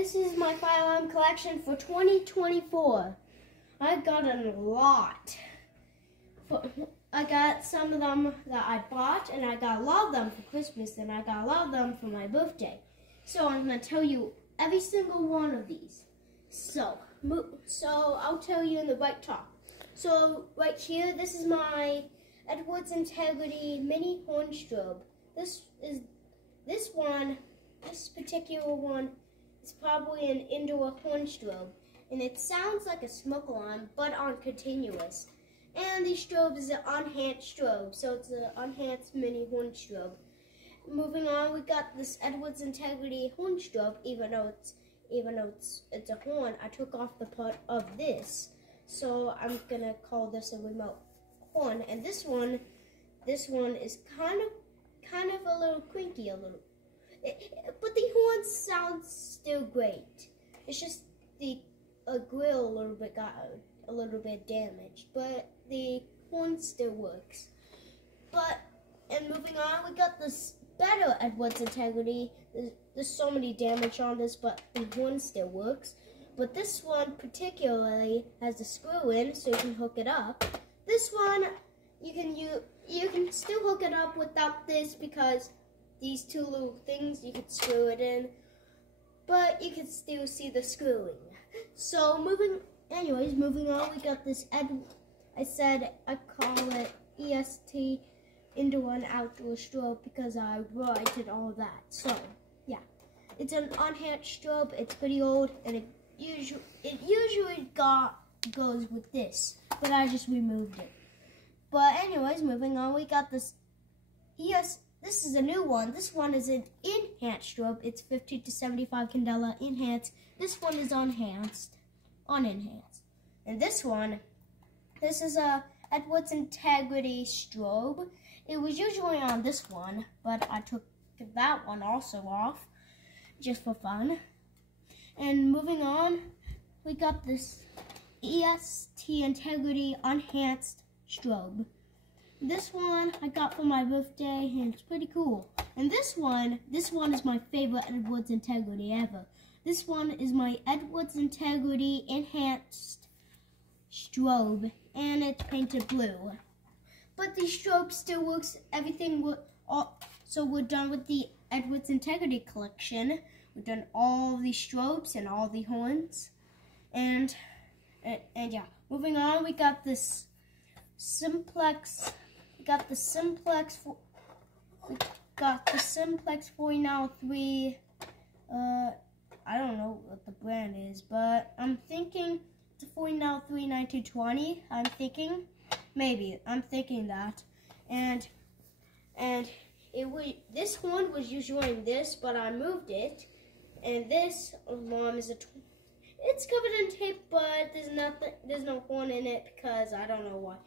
this is my firearm collection for 2024. I got a lot. I got some of them that I bought, and I got a lot of them for Christmas, and I got a lot of them for my birthday. So I'm going to tell you every single one of these. So I'll tell you in the right top. So right here, this is my Edwards Integrity Mini Horn Strobe. This particular one is probably an indoor horn strobe, and it sounds like a smoke alarm, but on continuous. And the strobe is an unenhanced strobe, so it's an unenhanced mini horn strobe. Moving on, we got this Edwards Integrity horn strobe. Even though it's a horn, I took off the part of this, so I'm gonna call this a remote horn. And this one is kind of a little creaky, but the horn sounds still great. It's just the grill got a little bit damaged, but the horn still works. And moving on, we got this better Edwards Integrity. There's so many damage on this, but the horn still works. But this one particularly has a screw in, so you can hook it up. This one, you can still hook it up without this, because these two little things, you can screw it in, but you can still see the screwing. So moving on, we got this I call it EST Indoor and Outdoor Strobe because I write and all that. So yeah, it's an unhatched strobe. It's pretty old, and it usually goes with this, but I just removed it. But anyways, moving on, we got this this is a new one. This one is an enhanced strobe. It's 50 to 75 candela enhanced. This one is unenhanced. And this is a Edwards Integrity strobe. It was usually on this one, but I took that one also off just for fun. And moving on, we got this EST Integrity Unenhanced strobe. This one I got for my birthday, and it's pretty cool. And this one is my favorite Edwards Integrity ever. This one is my Edwards Integrity Enhanced strobe, and it's painted blue. But the strobe still works. So we're done with the Edwards Integrity collection. We've done all the strobes and all the horns, and yeah. Moving on, we got this Simplex. We got the Simplex 4903. I don't know what the brand is, but I'm thinking it's a 4903 9220. I'm thinking that, and this horn was usually in this, but I moved it, and this alarm is it's covered in tape, but there's no horn in it because I don't know why.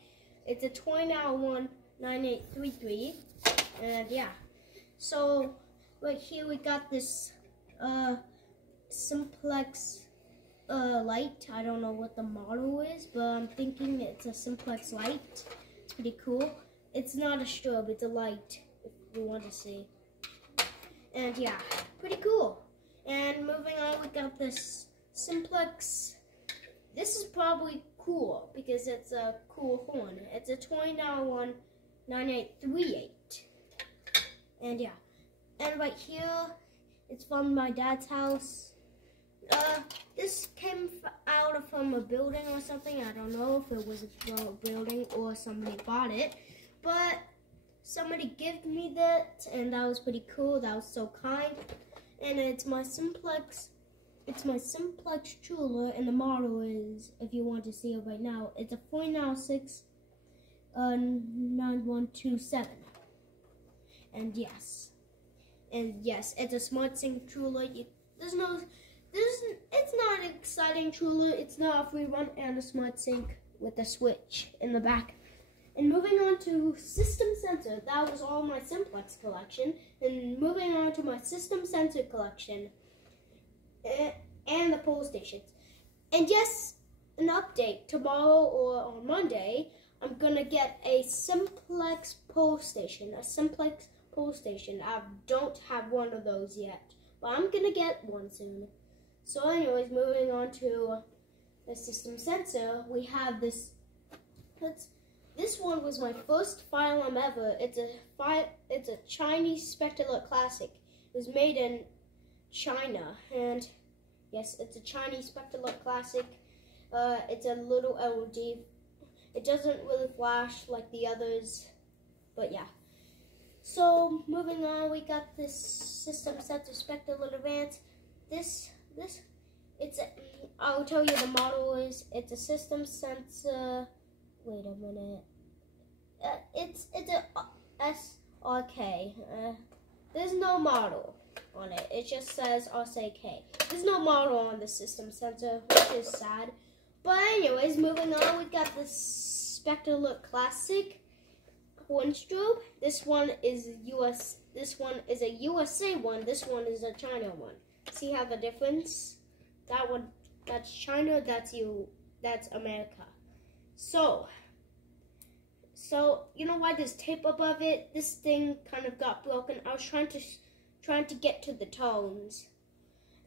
It's a 2091 9833, and yeah. So right here we got this Simplex light. I don't know what the model is, but I'm thinking it's a Simplex light. It's pretty cool. It's not a strobe, it's a light, if you want to see. And yeah, pretty cool. And moving on, we got this Simplex. This is probably cool because it's a cool horn. It's a 2091 9838. And yeah. And right here, it's from my dad's house. This came out from a building or something. I don't know if it was a building or somebody bought it, but somebody gave me that, and that was pretty cool. That was so kind. And it's my Simplex. It's my Simplex jeweler, and the model is, if you want to see it right now, it's a 496 9127. And yes, it's a smart sync jeweler. It's not an exciting jeweler. It's not a free run and a smart sync with a switch in the back. And moving on to system sensor, that was all my Simplex collection. And moving on to my system sensor collection and the pole stations. And yes, an update tomorrow or on Monday, I'm gonna get a Simplex pole station. I don't have one of those yet, but I'm gonna get one soon. So anyways, moving on to the system sensor, we have this. This one was my first fire alarm ever. It's a Chinese Spectralert Classic. It was made in China, and yes, it's a Chinese Spectralert Classic. It's a little LED. It doesn't really flash like the others, but yeah. So moving on, we got this system sensor Spectralert Advance. I'll tell you the model is. It's a system sensor. Wait a minute. It's a SRK. There's no model on it. It just says SRK. There's no model on the system sensor, which is sad. But anyways, moving on, we got this Spectralert Classic horn strobe. This one is US. This one is a USA one. This one is a China one. See how the difference? That one, that's China. That's America. So you know why there's tape above it? This thing kind of got broken. I was trying to get to the tones,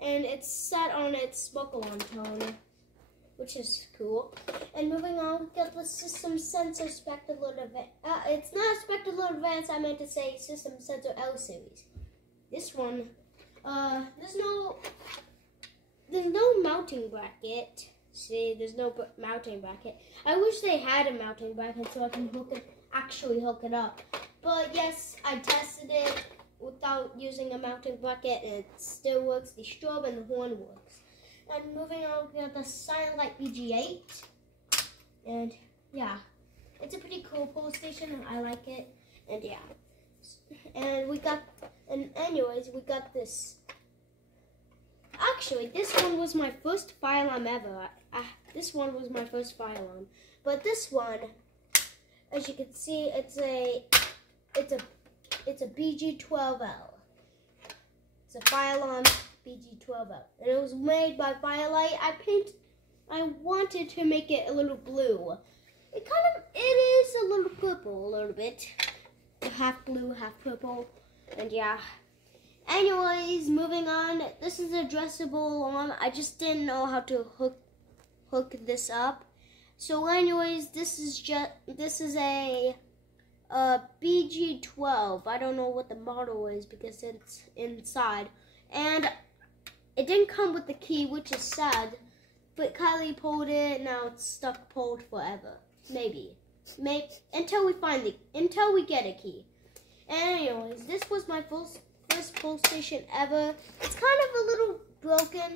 and it's set on its smoke alarm tone, which is cool. And moving on, we got the system sensor Spectralert Advance. It's not a Spectralert Advance. I meant to say system sensor L series. This one, there's no mounting bracket. See, there's no mounting bracket. I wish they had a mounting bracket so I can actually hook it up. But yes, I tested it without using a mounting bracket, and it still works. The strobe and the horn works. And moving on, we have the Silent Light BG8. And yeah, it's a pretty cool pole station, and I like it. And yeah, anyways, we got this. Actually, this one was my first fire alarm ever. This one was my first fire alarm. But this one, as you can see, it's a BG12L. It's a fire alarm BG12L, and it was made by Firelight. I wanted to make it a little blue. It is a little purple, a little bit, half blue, half purple, and yeah. Anyways, moving on. This is a addressable alarm. I just didn't know how to hook this up. So, anyways, this is a BG12. I don't know what the model is because it's inside, and it didn't come with the key, which is sad. But Kylie pulled it. Now it's stuck pulled forever. Maybe until we get a key. Anyways, this was my first pole station ever. It's kind of a little broken.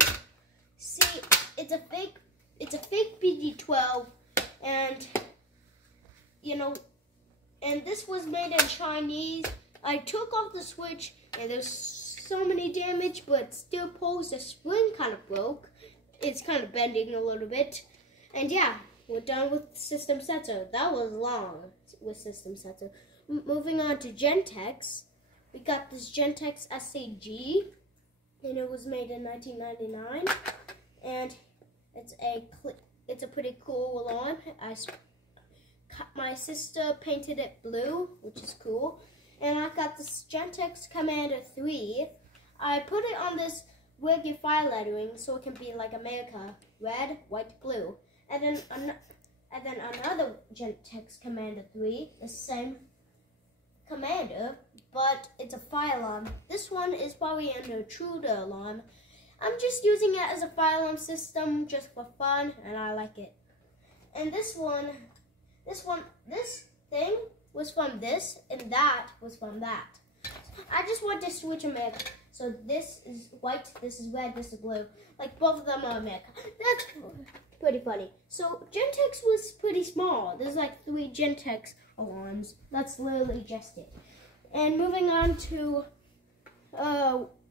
See, it's a fake BG12, and you know, and this was made in Chinese. I took off the switch, and there's so many damage, but still pulls. The spring kind of broke. It's kind of bending a little bit, and yeah, we're done with system sensor. That was long with system sensor. Moving on to Gentex. We got this Gentex SAG, and it was made in 1999, and it's a pretty cool alarm. My sister painted it blue, which is cool, and I got this Gentex Commander 3. I put it on this regular fire lettering so it can be like America, red, white, blue, and then another Gentex Commander 3, the same Commander, but it's a fire alarm. This one is probably an intruder alarm. I'm just using it as a fire alarm system just for fun, and I like it. And this thing was from this, and that was from that. I just want to switch America. So this is white, this is red, this is blue. Like both of them are America. That's pretty funny. So Gentex was pretty small. There's like 3 Gentex alarms. That's literally just it. And moving on to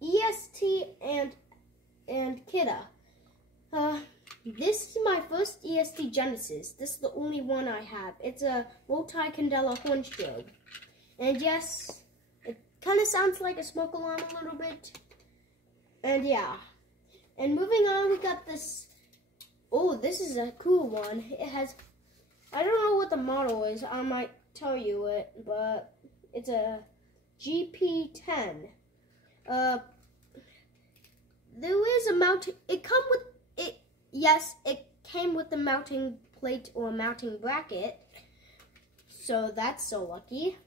EST and Kidda. This is my first EST Genesis. This is the only one I have. It's a multi-candela horn strobe. And yes, it kind of sounds like a smoke alarm a little bit. And yeah. And moving on, we got this. Oh, this is a cool one. It has, I don't know what the model is. I might tell you it, but it's a GP10. there is a mounting. It come with it. Yes, it came with the mounting plate or mounting bracket. So that's so lucky.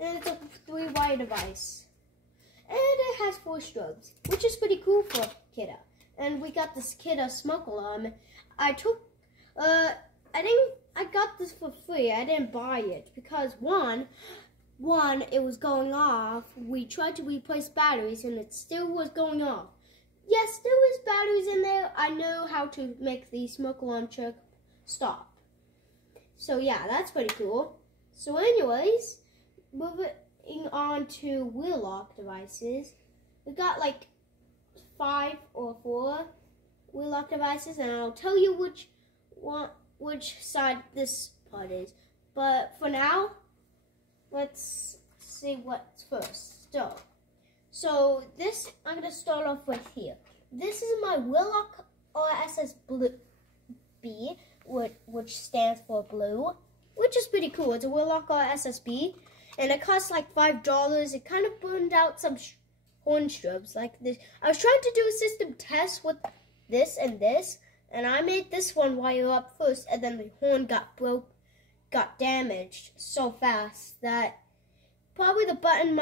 And it's a 3-wire device. And it has 4 strobes, which is pretty cool for Kidda. And we got this Kidda smoke alarm. I got this for free. I didn't buy it because one, it was going off. We tried to replace batteries and it still was going off. Yes, there was batteries in there. I know how to make the smoke alarm truck stop. So yeah, that's pretty cool. So anyways, moving on to wheel lock devices. We got like 5 or 4 wheel lock devices, and I'll tell you which side this part is. But for now, let's see what's first. So this, I'm gonna start off with here. This is my wheel lock RSS B, which stands for blue, which is pretty cool. It's a wheel lock RSSB, and it costs like $5. It kind of burned out some horn strobes like this. I was trying to do a system test with this, and I made this one wire up first, and then the horn got damaged so fast that probably the horn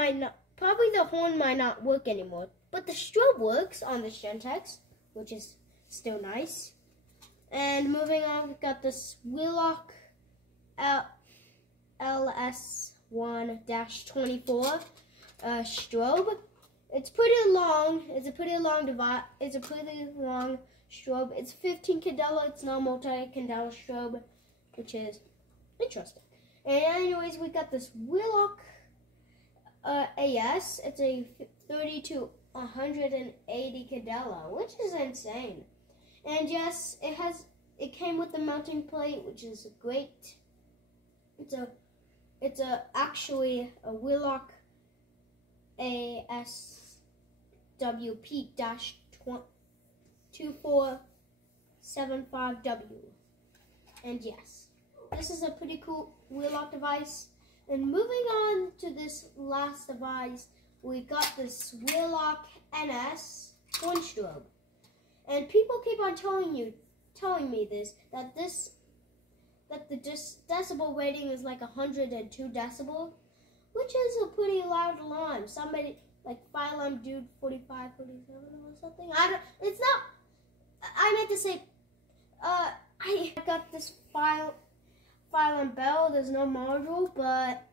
might not work anymore. But the strobe works on the Gentex, which is still nice. And moving on, we've got this wheel lock LS1-24 strobe. It's pretty long. It's a pretty long device. It's a pretty long strobe. It's 15 candela. It's not multi-candela strobe, which is interesting. And anyways, we got this wheel lock AS. It's a 30 to 180 candela, which is insane. And yes, it came with the mounting plate, which is great. It's actually a wheel lock ASWP-2475W. And yes, this is a pretty cool wheel lock device. And moving on to this last device, we got this wheel lock NS horn strobe. And people keep on telling me that the decibel rating is like 102 decibel, which is a pretty loud alarm. Somebody like Fire Alarm Dude 45, 47 or something. It's not. I meant to say. I got this Fire Alarm Bell. There's no module, but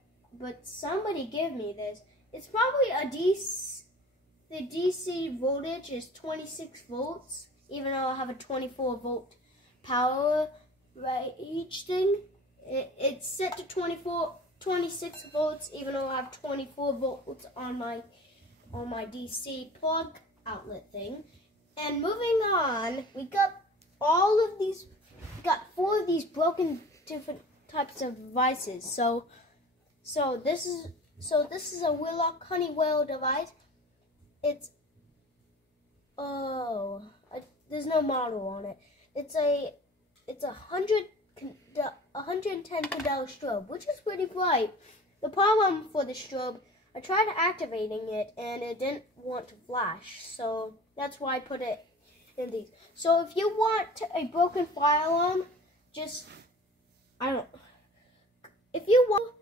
somebody gave me this. It's probably a DC. The DC voltage is 26 volts, even though I have a 24 volt power each thing. It's set to 26 volts, even though I have 24 volts on my DC plug outlet thing. And moving on, we got all of these. We got 4 of these broken different types of devices. So this is a wheel lock Honeywell device. It's there's no model on it. It's a 110 candela strobe, which is pretty bright. The problem for the strobe, I tried activating it and it didn't want to flash, so that's why I put it in these. So if you want a broken fire alarm, if you want,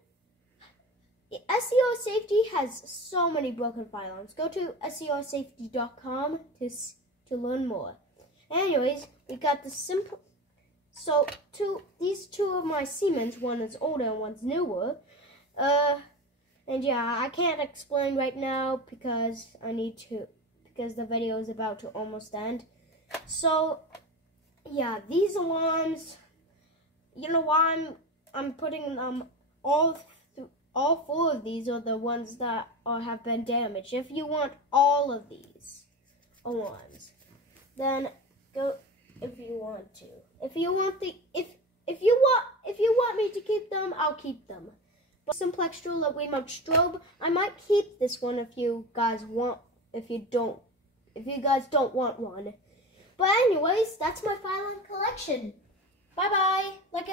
SCR Safety has so many broken fire alarms. Go to scrsafety.com to learn more. Anyways, we got the simple. So these 2 of my Siemens, one is older and one's newer. And yeah, I can't explain right now because the video is about to almost end. So yeah, these alarms, you know why I'm putting them all 4 of these are the ones that have been damaged. If you want all of these alarms, then go. If you want to, if you want me to keep them, I'll keep them. But Simplex Stroller remote strobe, I might keep this one if you guys don't want one. But anyways, that's my Fire Alarm collection. Bye bye. Like I